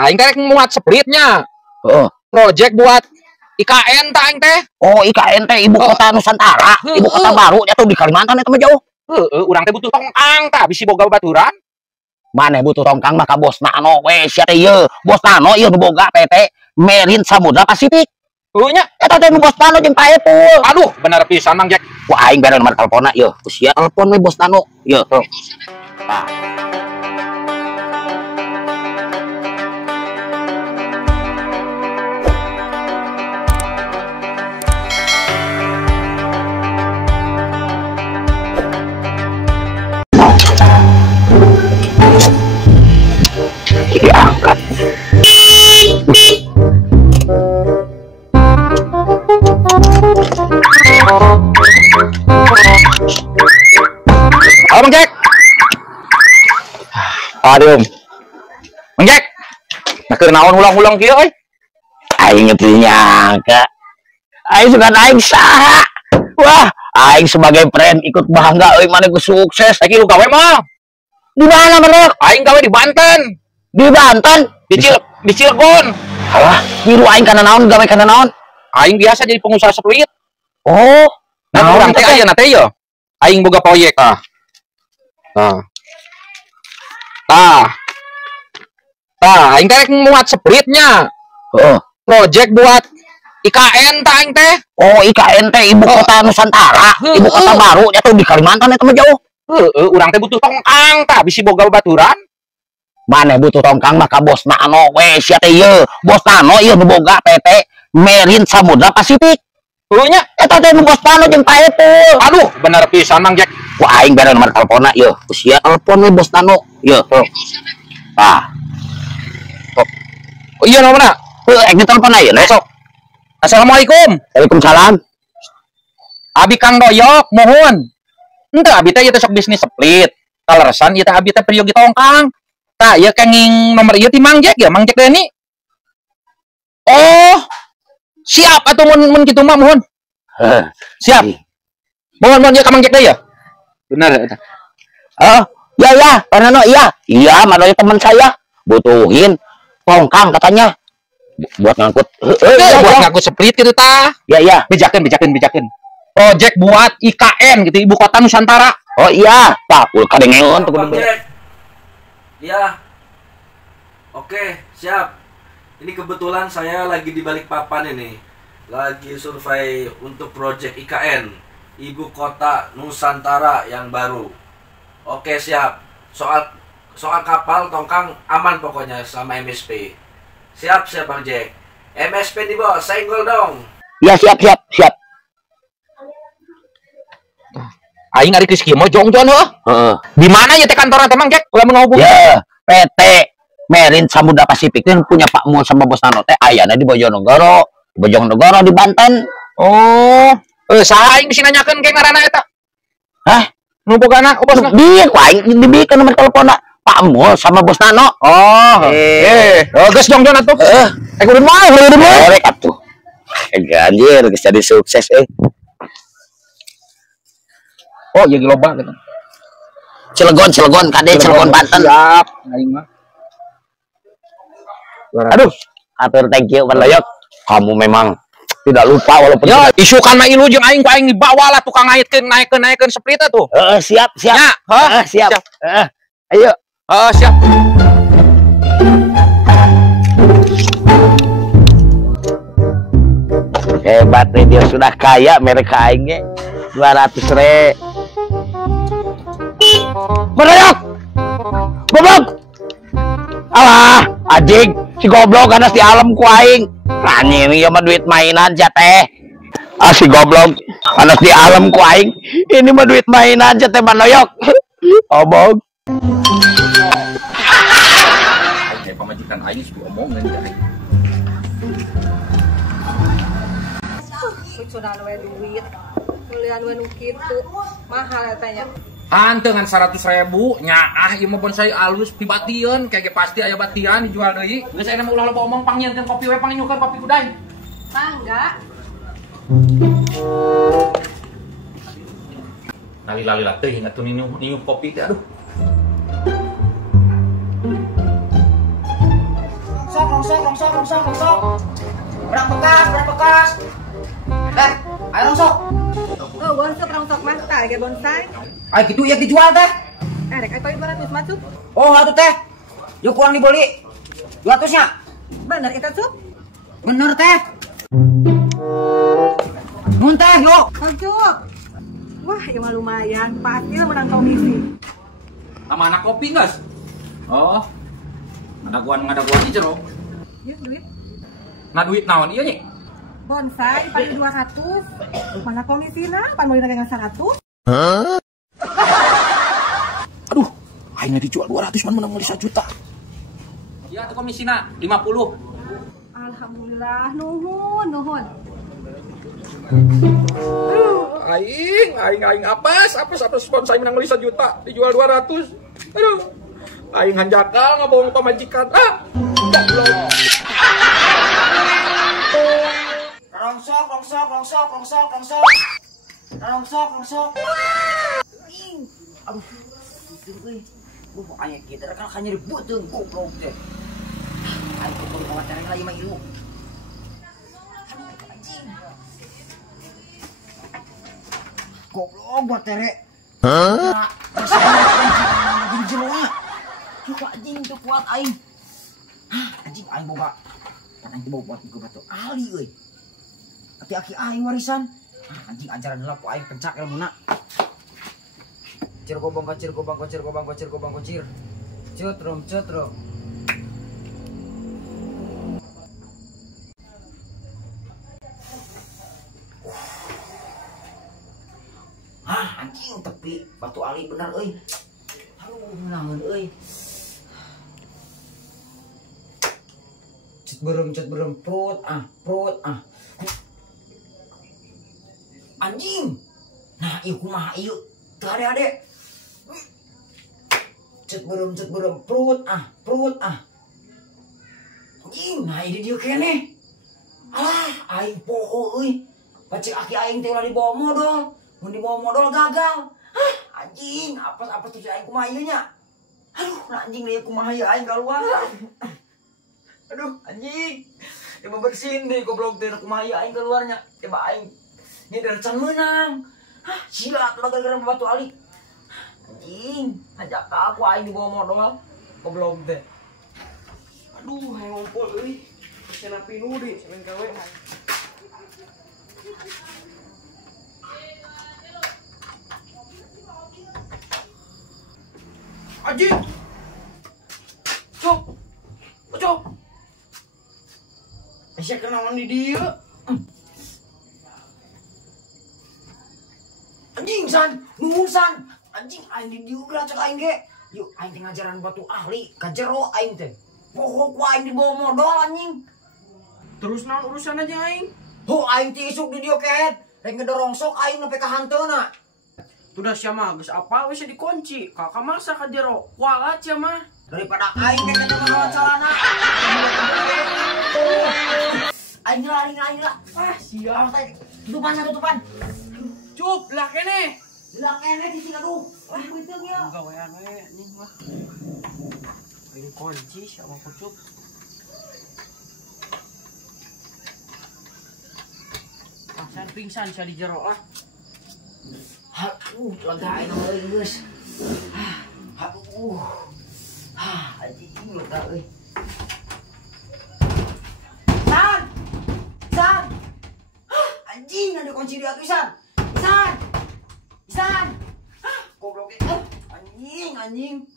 Aing teh muat splitnya. Project buat IKN teh aing teh. Oh, IKN teh ibu kota Nusantara, ibu kota baru nya tuh di Kalimantan eta mah jauh. Urang teh butuh tongkang tah bisi boga baturan. Maneh butuh tongkang mah ka bosna anu we sia teh ieu. Bosna anu ieu nu boga PT Marine Samudra Pasifik. Nya eta teh nu bosna anu jeung Pak Epul. Aduh, bener pisan Mang Jack. Wah, aing bere nomor teleponna ieu. Sia telepon we bosna anu. Ieu. Nah. Diangkat. Halo Mang Jack. Aduh. Mang Jack. Nah keur naon ulang-ulang kieu euy? Aing teu nyangka. Aing sugan aing saha. Wah, aing sebagai friend ikut bangga euy maneh ku sukses. Saiki lu gawe mah. Di mana menurut? Aing gawe di Banten. Di Banten? Di Cilegon. Alah, biru aing kana naon gawe kana naon? Aing biasa jadi pengusaha split. Oh, nah urang teh aya na teh yo. Aing boga proyek ah. Tah, aing teh muat splitnya. Project buat IKN tah aing teh. Oh, IKN teh ibu kota Nusantara, ibu kota baru nya tuh di Kalimantan eta mah jauh. Urang teh butuh tongkang tah bisi boga baturan. Maneh butuh tongkang mah ka bosna anu we sia teh ieu. Bosna anu ieu nu boga PT Marine Samudra Pasifik. Nya eta teh nu bosna anu jeung Pak Epul. Aduh, bener pisan Mang Jack. Wah, aing bere nomor teleponna ieu. Sia telepon we bosna anu. Ieu. Tah. Oh iya nomorna. Ek ditelepon ayeuna. Besok. Assalamualaikum. Waalaikumsalam. Abi Kang Doyok, mohon. Henteu abi teh ieu teh sok bisnis split. Kaleresan ieu teh abi teh periogi tongkang. Tah, ieu kenging nomor ieu ti Mang Jack ya, Mang Jack Deni. Oh. Siap atuh mun kitu mah mohon. Siap. Mohon ieu ka Mang Jack deui ya. Bener eta. Oh, ya, Panano, iya. Iya, Manoy teman saya. Butuhin tongkang katanya. Buat ngangkut. Buat ngangkut split gitu tah. Iya. Bejakeun. Project buat IKN gitu, ibu kota Nusantara. Oh iya, Pak, kadengeun tuh kudu. Iya. Oke, siap. Ini kebetulan saya lagi di Balikpapan ini. Lagi survei untuk project IKN, ibu kota Nusantara yang baru. Oke, siap. Soal kapal tongkang aman pokoknya sama MSP. Siap Bang Jack. MSP di bawah, senggol dong. Ya, siap. Aing ari geus kieu mah jongjon heuh. Di mana ya teh kantorna teh Mang Jack? Ulah menghubungi. Ya, PT Marine Samudra Pasifik kan punya Pak Mul sama Bos Nano teh ayana di Bojonegoro di Banten. Oh, saha aing geus nanyakeun ke ngaranna eta? Hah? Nu bogana bosna? Dia ku aing dibikeun nomor teleponna Pak Mul sama Bos Nano. Oh, geus jongjon atuh. Kudu mah, rek atuh. Anjir, geus jadi sukses Oh, iya loba gitu. Cilegon, Kade Cilegon Banten. Siap, aing mah. Aduh, atur thank you Pak Loyok. Kamu memang tidak lupa walaupun ya isukan mah ilu jeung aing ku aing dibawa lah tukang naikeun split tuh. Siap. Ya, siap. Ayo. Siap. Hebat nih, dia sudah kaya mereka aing ge 200.000. Berayok. Goblok. Alah, anjing, si goblok ganas di alam ku aing. Anjing ieu mah duit mainan sia teh. Si goblok ganas di alam ku aing. Ini mah duit mainan sia teh Manoyok. Obong. Aing pamajikan aing sudah omongin teh. Sudah we duit. Kuliah we nu kitu. Mahal eta nya. Hanteu ngan 100.000 nyaah ieu mah bonsai alus pibatian kayak pasti aya batian dijual deui. Geus aya mah ulah loba omong panggieunkeun kopi we panginyukeun kopi kuday. Mangga. Lali-lali teuing atuh niup kopi teh aduh. rongsok. Berang bekas. Ayo rongsok. Oh, rongsok mah tah ge bonsai. Ayo gitu ya dijual teh. Rek aya 200 masuk. Oh, atuh teh. Yuk kurang dibeli. 200-nya. Bener eta Sup? Bener teh. Nun teh, yuk. Sup. Wah, ieu mah lumayan. Pasti menang komisi. Sama anak kopi guys. Oh, ngadaguan di jero. Ya, duit. Nah duit naon iya nih? Bonsai paling 200. Mana komisina? Pan meuli dagangan 100. Aduh, aing dijual 200 man menang 1 juta. Iya tuh komisina 50. Alhamdulillah, nuhun. Aing apes sponsor menang beli 1 juta dijual 200. Aduh, aing hanjakal ngabohong pamajikan. Rongsok. Aduh, itu euy. Aya kieu teh kan nyeri beuteung goblok teh. Aing kudu kawateran lagi mah ilu. Goblok buat tere. Hah? Di jeroa. Coba anjing teu kuat aing. Anjing aing boga. Pan aing boga buat gua batu ali euy. Aki-aki aing warisan. Anjing ajaran heula ku aing pencak ilmuna. Cir gobang kocir. Cetrum. Anjing tepi batu ali bener euy. Aduh, naon euy. Cet berem perut ah. Anjing. Nah, ieu kumaha ieu? Teu ade. Cet berem perut ah. Anjing, nah ini dia kene. Alah, aing poho euy. Pacik aki aing teh ulah dibawa modal. Mun dibawa modal gagal. Anjing, apa tuh aing kumaha ieu nya? Aduh, anjing ieu kumaha ieu aing kaluar. Aduh, anjing. Coba bersihin deh goblok teh kumaha ieu aing keluarnya. Coba aing nyeder can menang. Silat udah gara-gara batu ali. Anjing, ajak aku aing dibawa modal. Goblok teh. Aduh, hayang ngumpul euy. Cenah pinu di semen gawe. Anjing. Cok. Asa kenaon di dieu? Anjing san, nuhun san. Anjing aing di dieu geura cek aing ge. Yuk aing teh ngajaran batu ahli ka jero aing teh. Poho ku aing dibawa modal anjing. Terus naon urusan aja aing? Ho aing ti isuk di dieu keet. Rek ngedorongsok aing nepi ka hanteuna. Tudah sia mah geus apal we dikunci. Kakak masa ka jero. Kualat sia mah. Daripada aing ke kenal celana. Aing lari. Siap. Tutupan. Cup, lah kene. Bilang enek di sini aduh. Beuteung ya. Gawean we anjing mah. Ini kunci sama kucup. Pasan pingsan sia di jero ah. Lega aing euy geus. Anjing lega euy. San. Anjing ada kunci di atuh San. Goblok anjing.